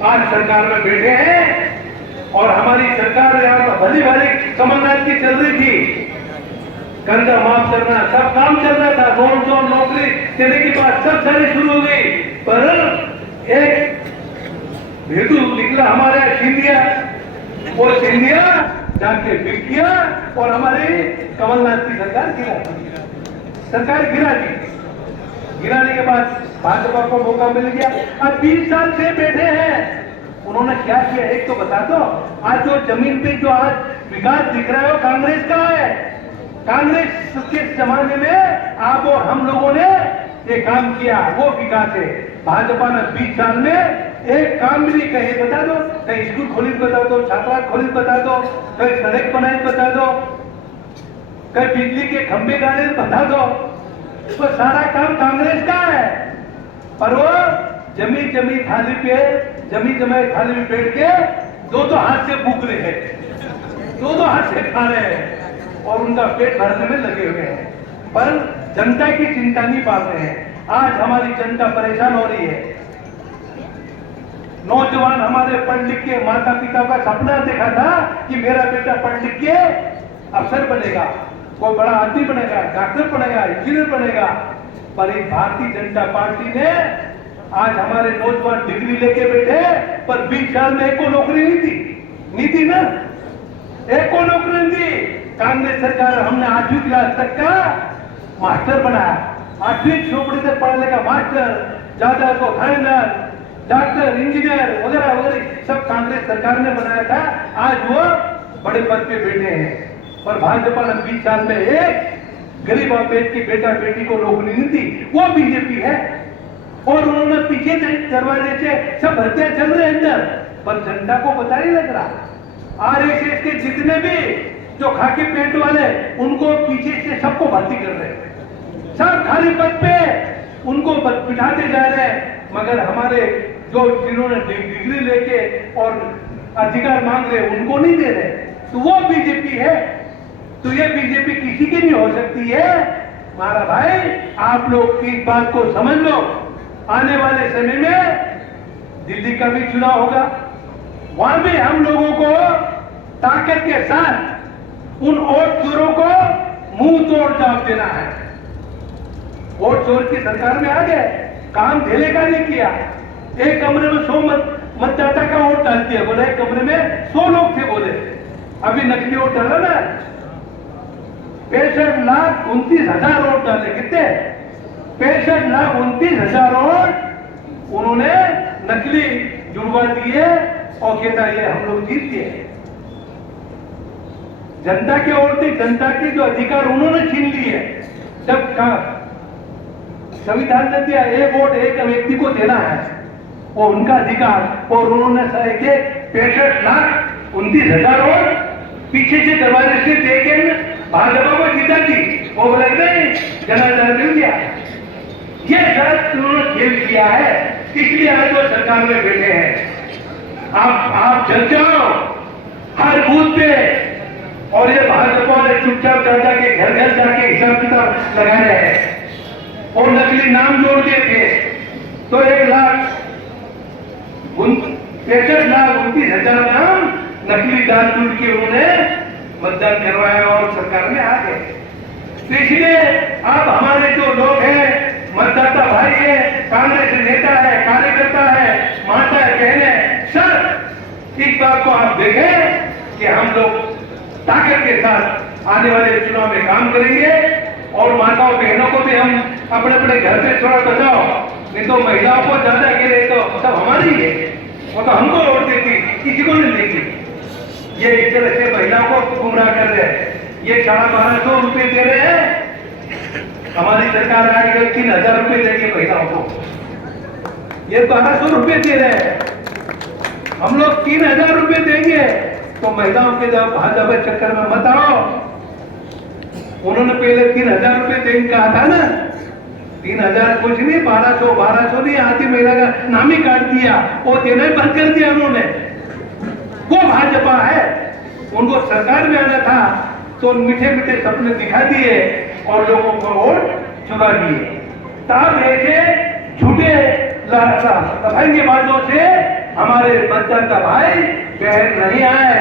आज सरकार में बैठे हैं और हमारी सरकार यहाँ भली भाली कमलनाथ की चल रही थी, कर्जा माफ करना, सब काम चल रहा था, लोन जो नौकरी देने की बात सब सारी शुरू हो गई, पर एक भेदू निकला हमारे सिंधिया, वो सिंधिया जाके बिक गया और हमारी कमलनाथ की सरकार गिरा दी। गिराने के बाद भाजपा को मौका मिल गया। अब 20 साल से बैठे हैं, उन्होंने क्या किया एक तो बता दो। आज जो जमीन पे जो आज विकास दिख रहा है वो कांग्रेस का है। कांग्रेस के जमाने में आप और हम लोगों ने ये काम किया, वो विकास है। भाजपा ने 20 साल में एक काम भी नहीं कहे, बता दो, कहीं स्कूल खोली बता दो, छात्रावास खोली बता दो, कहीं सड़क बनाई बता दो, कहीं बिजली के खंभे डाले बता दो, तो सारा काम कांग्रेस का है। पर वो जमी थाली पे थाली में बैठ के दो हाथ से भूख रहे हैं, दो हाथ से खा रहे हैं और उनका पेट भरने में लगे हुए हैं, पर जनता की चिंता नहीं पाल रहे हैं। आज हमारी जनता परेशान हो रही है। नौजवान हमारे पढ़ लिख के माता पिता का सपना देखा था कि मेरा बेटा पढ़ लिख के अफसर बनेगा, कोई बड़ा आदमी बनेगा, डॉक्टर बनेगा, इंजीनियर बनेगा, पर एक भारतीय जनता पार्टी ने आज हमारे नौजवान डिग्री लेके बैठे, पर 20 साल में एक को नौकरी नहीं थी ना, एक को नौकरी नहीं थी। कांग्रेस सरकार हमने 8वीं क्लास तक का मास्टर बनाया, 8वीं झोपड़ी तक पढ़ने का मास्टर, ज्यादा को फाइनल, डॉक्टर, इंजीनियर वगैरह वगैरह सब कांग्रेस सरकार ने बनाया था। आज वो बड़े पद पे बैठे हैं, पर भाजपा ने 20 साल में एक गरीब पेट की बेटा बेटी को नौकरी नहीं दी, वो बीजेपी है। और उन्होंने पीछे दरवाजे से सब भर्तियां चल रहे अंदर, पर जनता को पता नहीं लग रहा। आरएसएस के जितने भी जो खाकी पेट वाले, उनको पीछे से सबको भर्ती कर रहे हैं, सब खाली पद पे उनको बिठाते जा रहे हैं, मगर हमारे जो जिन्होंने डिग्री लेके और अधिकार मांग रहे उनको नहीं दे रहे, तो वो बीजेपी है। तो ये बीजेपी किसी की नहीं हो सकती है। हमारा भाई, आप लोग की बात को समझ लो। आने वाले समय में दिल्ली का भी चुनाव होगा, वहां भी हम लोगों को ताकत के साथ उन वोट चोरों को मुंह तोड़ जवाब देना है। वोट चोर की सरकार में आ गए, काम ढेले का नहीं किया। एक कमरे में 100 मतदाता का वोट डाल दिया, बोला एक कमरे में 100 लोग थे, बोले अभी नकली वोट डाला ना, 65,29,000 वोट डाले। कितने? 65,29,000 वोट उन्होंने नकली जुड़वा दिए और कहता ये हम लोग जीत गए। जनता के वोट नहीं, जनता के जो अधिकार उन्होंने छीन लिए। जब संविधान ने दिया एक वोट एक व्यक्ति को देना है, वो उनका अधिकार, और उन्होंने 65,29,000 वोट पीछे से दरवाजे से देके भाजपा को जीता दी। वो बोले नहीं, जनाधार मिल गया। ये शायद उन्होंने खेल किया है, इसलिए आज वो सरकार में बैठे हैं। आप जल जाओ हर बूथ पे, और ये भाजपा वाले चुपचाप जाता के घर घर जाके हिसाब किताब लगा रहे हैं और नकली नाम जोड़ दिए थे। तो 1,65,29,000 नाम नकली डाल जुड़ के उन्होंने मतदान करवाया और सरकार में आ गए। तो इसलिए अब हमारे जो लोग हैं, मतदाता भाई है, कांग्रेस नेता है, कार्यकर्ता है, माता है, बहने, सब इस बात को आप देखें कि हम लोग ताकत के साथ आने वाले चुनाव में काम करेंगे। और माताओं बहनों को भी हम अपने अपने घर पे थोड़ा बचाओ, नहीं तो महिलाओं को ज्यादा गिरे तो सब हमारी है, वो तो हमको वोट देती, किसी को नहीं देती। ये इस तरह से महिलाओं को गुमराह कर रहे हैं। ये 12,500 रुपए दे रहे हैं, हमारी सरकार आएगी 3,000 रुपए देगी महिलाओं को। ये 1,200 रुपए दे रहे हैं, हम लोग 3,000 रुपए देंगे। तो महिलाओं के जब भाजपा चक्कर में मत आओ। उन्होंने पहले 3,000 रुपए देने कहा था ना, 3,000 कुछ नहीं, 1,200 नहीं, आधी महिला का नाम ही काट दिया, वो देना ही बंद कर दिया उन्होंने। वो भाजपा है, उनको सरकार में आना था तो मीठे मीठे सपने दिखा दिए और लोगों को वोट चुरा दिए। तब ऐसे झूठे लफंगे बातों से हमारे मतदाता भाई बहन नहीं आए।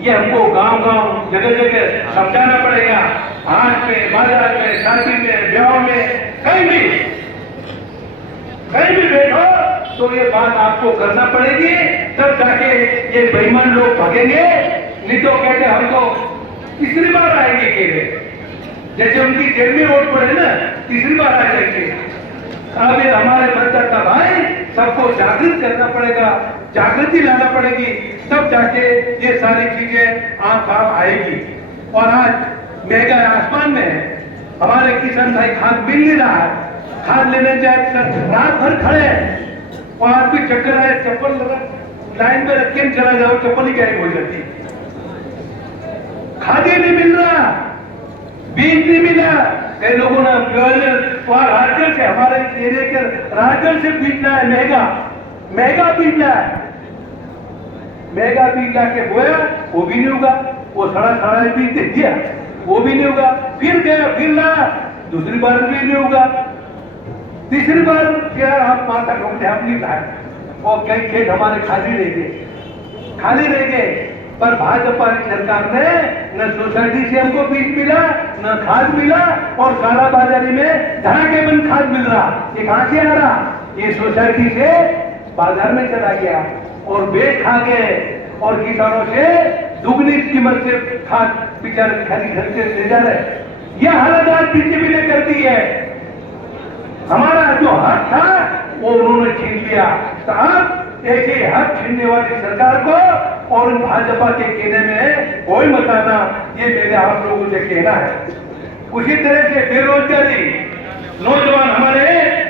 ये हमको गांव-गांव जगह-जगह समझाना पड़ेगा। हाट में, बाजार में, शादी में, ब्याह में, कहीं भी बैठो तो ये बात आपको करना पड़ेगी, तब जाके ये बेईमान लोग भागेंगे। नहीं तो कहते हम तो तीसरी बार आएंगे केले, जैसे उनकी जेल में वोट पड़े ना, तीसरी बार आ जाएंगे। अब ये हमारे मतदाता भाई सबको जागृत करना पड़ेगा, जागृति लाना पड़ेगी, तब जाके ये सारी चीजें आप काम आएगी। और आज महंगा आसमान में है, हमारे किसान भाई खाद मिल नहीं रहा है, खाद लेने जाए रात भर खड़े और आदमी चक्कर आए, चप्पल लाइन में रख के चला जाओ, चप्पल ही गायब हो जाती, खाद ही नहीं मिल रहा, बीज नहीं मिला। कई लोगों ने राजगढ़ से, हमारे एरिया के राजगढ़ से बीज लाया, महंगा बीज लाया, महंगा बीज ला के बोया, वो भी नहीं होगा, वो सड़ा बीज दे दिया, वो भी नहीं होगा, फिर गया, फिर लाया, दूसरी बार भी नहीं होगा, तीसरी बार क्या आप माता ढूंढते हम नहीं लाए, और कई खेत हमारे खाली रह गए। पर भाजपा की सरकार ने न सोसाइटी से हमको बीज मिला, न खाद मिला, और काला बाजारी में धड़ाकेबंद खाद मिल रहा। ये कहां से आ रहा? ये सोसाइटी से बाजार में चला गया और बेच खा गए, और किसानों से दुगनी कीमत से खाद बेचारे खरीद के ले जा रहे। यह हालत आज बीजेपी ने कर दी है। हमारा जो हक था वो उन्होंने छीन लिया। तो अब एक ही हक छीनने वाली सरकार को और भाजपा के कहने में कोई मत आना, ये मेरे आप लोगों से कहना है। उसी तरह से बेरोजगारी, नौजवान हमारे